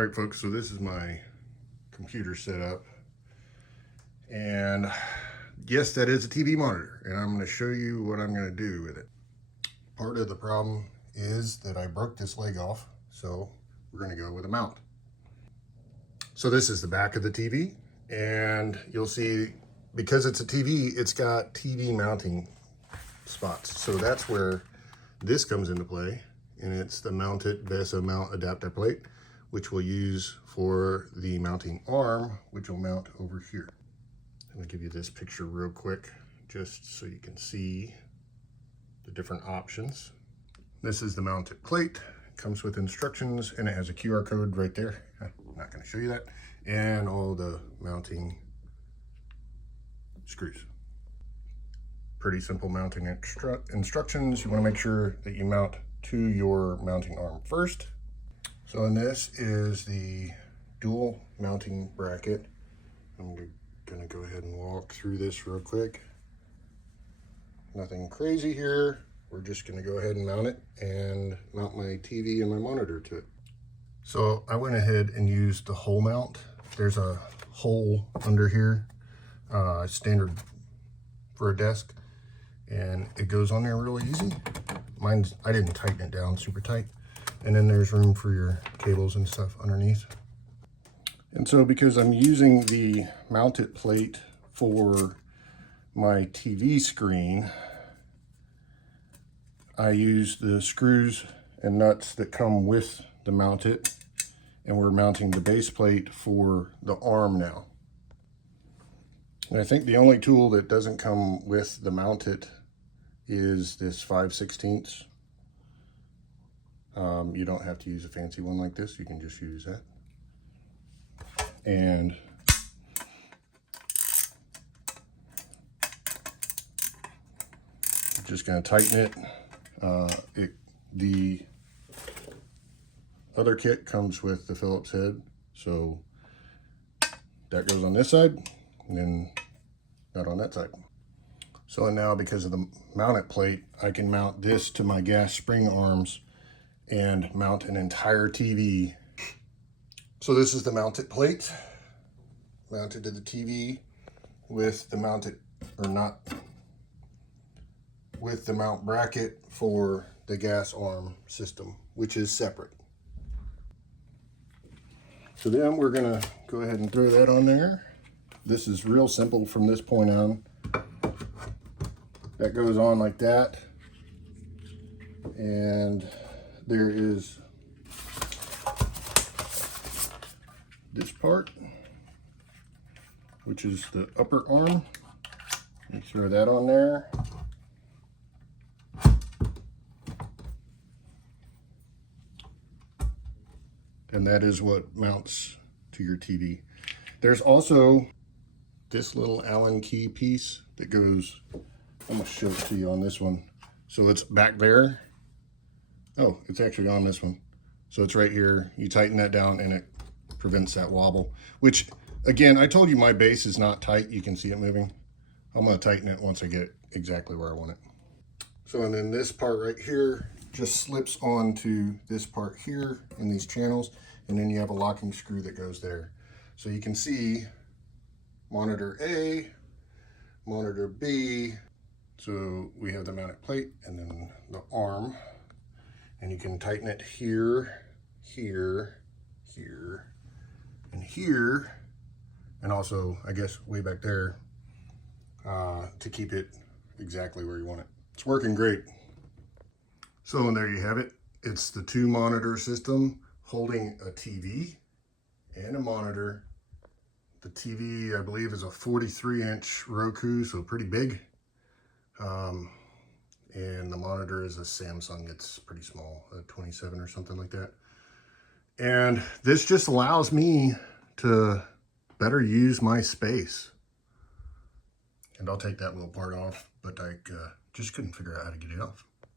All right, folks, so this is my computer setup. And yes, that is a TV monitor, and I'm going to show you what I'm going to do with it. Part of the problem is that I broke this leg off, so we're going to go with a mount. So this is the back of the TV, and you'll see, because it's a TV, it's got TV mounting spots. So that's where this comes into play, and it's the mounted VESA mount adapter plate, which we'll use for the mounting arm, which will mount over here. I'm going to give you this picture real quick, just so you can see the different options. This is the mounted plate. It comes with instructions, and it has a QR code right there. I'm not going to show you that. And all the mounting screws. Pretty simple mounting instructions. You want to make sure that you mount to your mounting arm first. So in this is the dual mounting bracket. I'm gonna go ahead and walk through this real quick. Nothing crazy here. We're just gonna go ahead and mount it and mount my TV and my monitor to it. So I went ahead and used the hole mount. There's a hole under here, standard for a desk, and it goes on there really easy. I didn't tighten it down super tight. And then there's room for your cables and stuff underneath. And so because I'm using the mounted plate for my TV screen, I use the screws and nuts that come with the mounted, and we're mounting the base plate for the arm now. And I think the only tool that doesn't come with the mounted is this 5/16. You don't have to use a fancy one like this. You can just use that. And just going to tighten it. The other kit comes with the Phillips head, so that goes on this side, and then that on that side. So now, because of the mounted plate, I can mount this to my gas spring arms and mount an entire TV. So this is the mounted plate, mounted to the TV with the mounted, or not, with the mount bracket for the gas arm system, which is separate. So then we're gonna go ahead and throw that on there. This is real simple from this point on. That goes on like that. And there is this part, which is the upper arm. You throw that on there. And that is what mounts to your TV. There's also this little Allen key piece that goes, I'm gonna show it to you on this one. So it's back there. Oh, it's actually on this one. So it's right here. You tighten that down and it prevents that wobble, which again, I told you my base is not tight. You can see it moving. I'm gonna tighten it once I get it exactly where I want it. So, and then this part right here just slips onto this part here in these channels, and then you have a locking screw that goes there. So you can see monitor A, monitor B. So we have the mounted plate and then the arm, and you can tighten it here, here, here, and here, and also, I guess, way back there to keep it exactly where you want it. It's working great. So and there you have it. It's the two monitor system holding a TV and a monitor. The TV, I believe, is a 43-inch Roku, so pretty big. And the monitor is a Samsung. It's pretty small, a 27 or something like that. And this just allows me to better use my space. And I'll take that little part off, but I just couldn't figure out how to get it off.